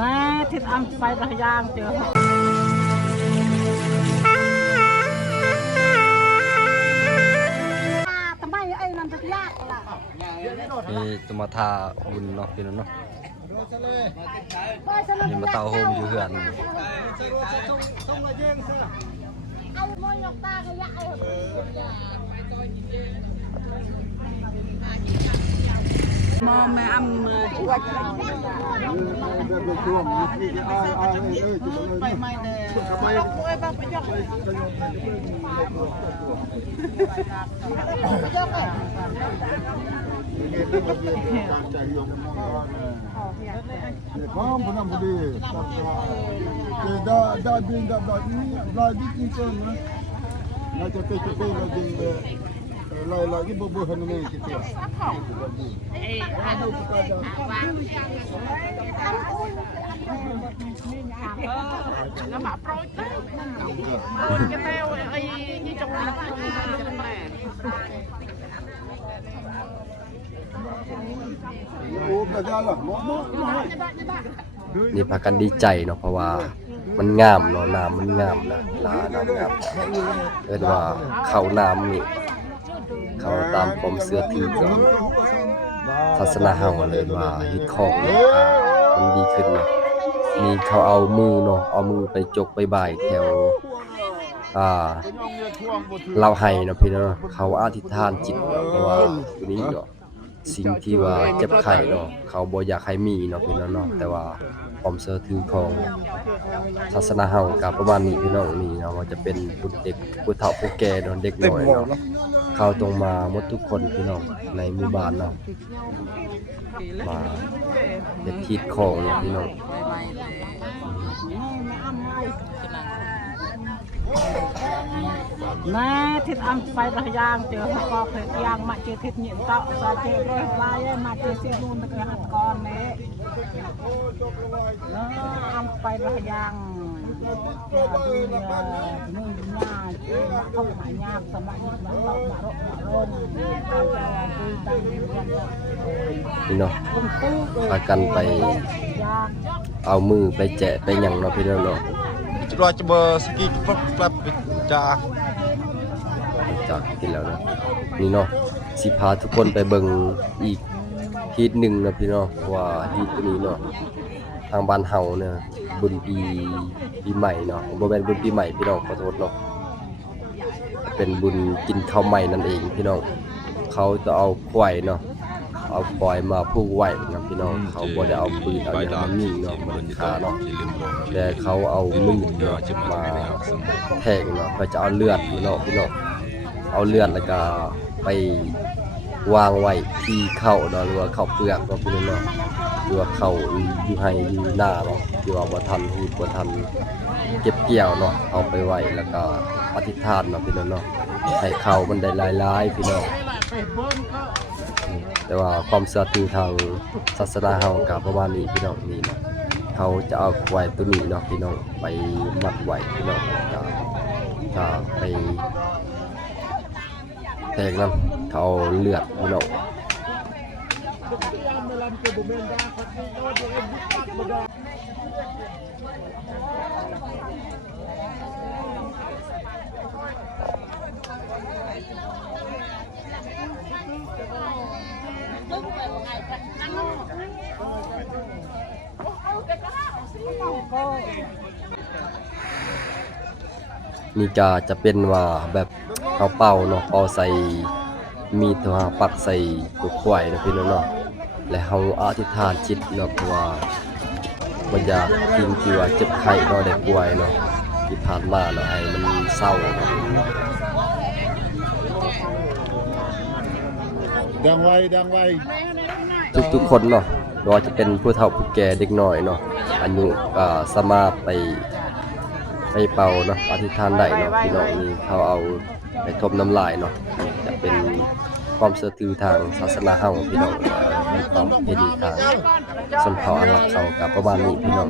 น่าทิศอันไประยางเจอทำไมไอ้นั่นถึงยากล่ะนี่จะมาทาบุญเนาะพี่น้องเนาะนี่มาเตาโฮมอยู่เฮือนมองแม่อำไปไม่เด้อลงมวยบ้างไปยกพร้อมพนันพอดีได้บินได้แบบนี้ลายดิจิทัลนะเราจะไปเราดึงลายที่บุบหันนี่คิดว่าแล้วมาโปรยจะเทวไอ้ยี่จงรักแม่นี่พากันดีใจเนาะเพราะว่ามันงามเนาะน้ำมันงามนะลาน้ำงามเรียกว่าเขาน้ำนี่เขาตามผมเสื้อถือก็ศาสนาเฮาเลยว่าฮิตของเนาะมันดีขึ้นเนาะมีเขาเอามือเนาะเอามือไปจกไปบ่ายแถวเราให้เนาะพี่น้องเขาอธิษฐานจิตเนาะเพราะว่าตัวนี้เนาะสิ่งที่ว่าเจ็บไข้เนาะเขาบ่อยากให้มีเนาะพี่น้องเนาะแต่ว่าความเชื่อถือของศาสนาเฮาก็ประมาณนี้พี่น้องนี่เนาะว่าจะเป็นผู้เด็กผู้เฒ่าผู้แก่เนาะเด็กน้อยเนาะเขาต้องมาหมดทุกคนพี่น้องในหมู่บ้านเนาะมาเด็กทิศของเนาะพี่น้องน่าทิศอันไประยางเจอเขาก็เพลยางมาเจอทิศเหนียนเต่าซาเจอร้อยลายมาเจอซีนูนตะเกียงก้อนนี้อันไประยางนี่มาเข้าหมายยากสมัยนี้มันต้องมาโรคมาโรคพี่น้องพากันไปเอามือไปแจะไปหยังเนาะพี่น้องเนาะจะรอจะเบอร์สกีปรับจากกินแล้วนะนี่เนาะสิพาทุกคนไปเบิ่งอีกฮีตหนึ่งนะพี่น้องว่าฮีตตัวนี้เนาะทางบ้านเฮาเนี่ยบุญปีใหม่เนาะบ่แม่นบุญปีใหม่พี่น้องขอโทษเนาะเป็นบุญกินข้าวใหม่นั่นเองพี่น้องเขาจะเอาควายเนาะเอาควายมาผูกไว้นะพี่น้องเขาบ่ได้เอาปืนเอาอย่างมันยิงเนาะมันฆ่าเนาะแต่เขาเอามีดเนาะมาแทงเนาะเพื่อจะเอาเลือดเนาะพี่น้องเอาเลือดแล้วก็ไปวางไว้ที่เข้าเนาะหรือว่าเข้าเปลือกเนาะพี่น้องเนาะหรือว่าเข้าอยู่ให้อยู่หน้าเนาะหรือว่าบ่ทันที่บ่ทันเก็บเกี่ยวเนาะเอาไปไว้แล้วก็อธิษฐานเนาะพี่น้องเนาะให้เข้ามันได้หลายๆพี่น้องแต่ว่าความเชื่อถือทางศาสนาเฮาก็ประมาณนี้พี่น้องนี่เนาะเขาจะเอาควายตัวนี้เนาะพี่น้องไปมัดไว้พี่น้องจะไปแทงนั่นเขาเลือดพี่น้องนี่จะเป็นว่าแบบเอาเป่าเนาะเป่าใส่มีดตัวปักใส่ตัวควายนะพี่น้องเนาะและเฮาอธิษฐานจิตเนาะเพราะว่าบ่อยากกินที่ว่าเจ็บไข้เนาะได้ป่วยเนาะที่ผ่านมาเนาะให้มันเศร้าเนาะดังไวทุกคนเนาะว่าจะเป็นผู้เฒ่าผู้แก่เด็กน้อยเนาะอายุสามารถไปเป่าเนาะอธิษฐานได้เนาะพี่น้องนี่เขาเอาไปทบน้ำลายเนาะจะเป็นความเชื่อถือทางศาสนาเฮาพี่น้องมีความเห็นทางชนเผ่าอาหรับเขากับประมาณนี้พี่น้อง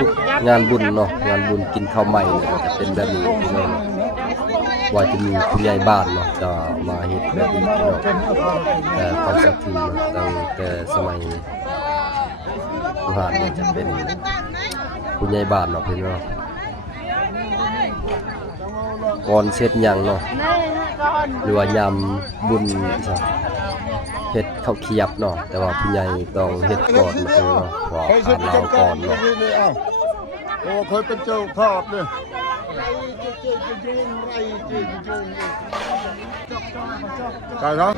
ทุกงานบุญเนาะงานบุญกินข้าวใหม่เนี่ยจะเป็นแบบนี้พี่น้อง ว่าจะมีผู้ใหญ่บ้านเนาะจะมาเฮ็ดแบบนี้เนาะแต่ความสักทีเนาะตั้งแต่สมัยผู้หารเนี่ยจะเป็นผู้ใหญ่บ้านเนาะพี่น้องก่อนเสร็จหยังเนาะหรือว่ายามบุญซะเฮ็ดข้าวเคียบเนาะแต่ว่าผู้ใหญ่ต้องเฮ็ดก่อนนะพี่น้องว่า เคย ผ่านเราก่อน เล เนาะ ยอ้าวโอ้เคยเป็นเจ้าภาพเนี่ยใช่ครับ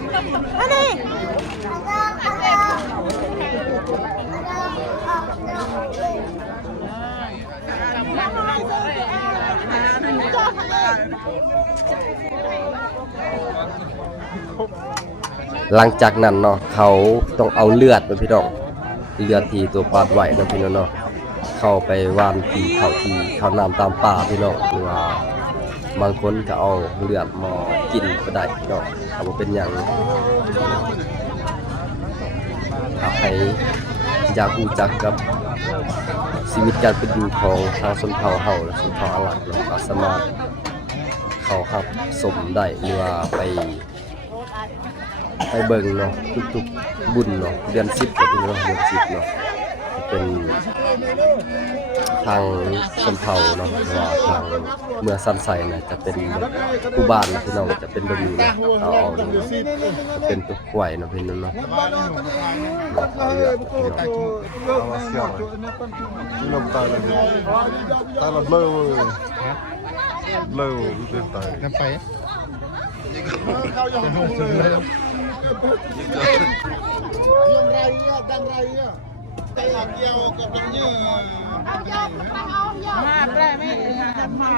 หลังจากนั้นเนาะเขาต้องเอาเลือดไปพี่น้องเลือดที่ตัวปาดไว้นะพี่น้องเนาะเข้าไปว่านที่เขาน้ำตามป่าพี่น้องหรือว่าบางคนก็เอาเลือดมากินก็ได้พี่น้องถ้าบ่เป็นหยังถ้าใครอยากรู้จักกับชีวิตการเป็นอยู่ของทางชนเผ่าเฮาและชนเผ่าอาหรับเนาะก็สามารถเข้ารับชมได้หรือว่าไปเบิ่งเนาะทุกๆบุญเนาะเดือน10ก็คือเนาะเดือน10เนาะเป็นทางชนเผ่าเนาะว่าทางเมืองสันไสน่ะจะเป็นผู้บ้านนะพี่น้องจะเป็นแบบนี้นะเอาเป็นตัวควายเนาะพี่น้องเนาะเอาเลือดพี่น้อง Belum tahu lagi. Tahu belum. Belum belum tahu. Kenapa ya? Kau yang belum. Yang raya dan raya. Kayak dia katanya. Ma bre me ma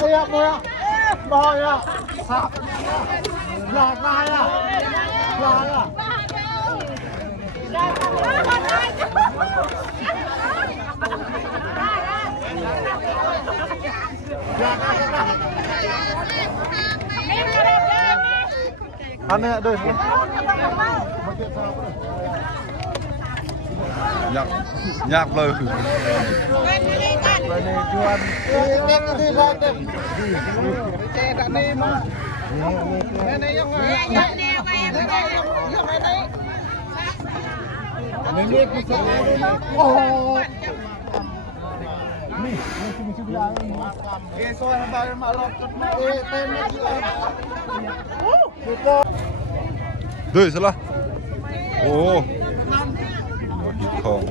Ayah boya. Boya. Sap. Lọt lại à. Lọt à. Anh ơi, đây. Nhạc lời. Bên này chuan. Bên này đi ra đây. Che đã đi mà. Bên này không ai. Ini kita. Oh. Ni, mesti bilang. Esok sampai malam Dui salah. Oh. Di kong.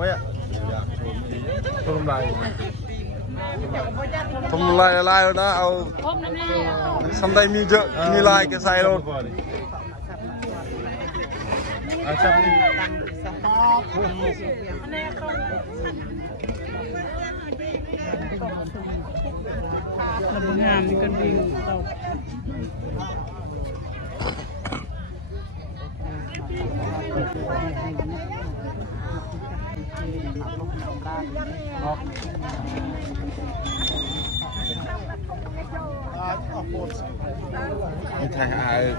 Oh ya. Tolong lagi. Tolong lagi dah. Au. Sampai mija nilai ke saya lo. Acap ni. Lebih ngam ni kan bingung tau. Ini teh air.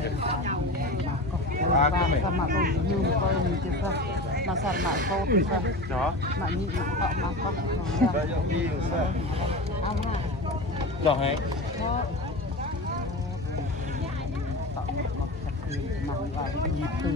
sama kau nyum kau ni cakap masar mak kau tu kan mak ni mak kau mak kau Rồi hả? tak mak sakit mak lagi pun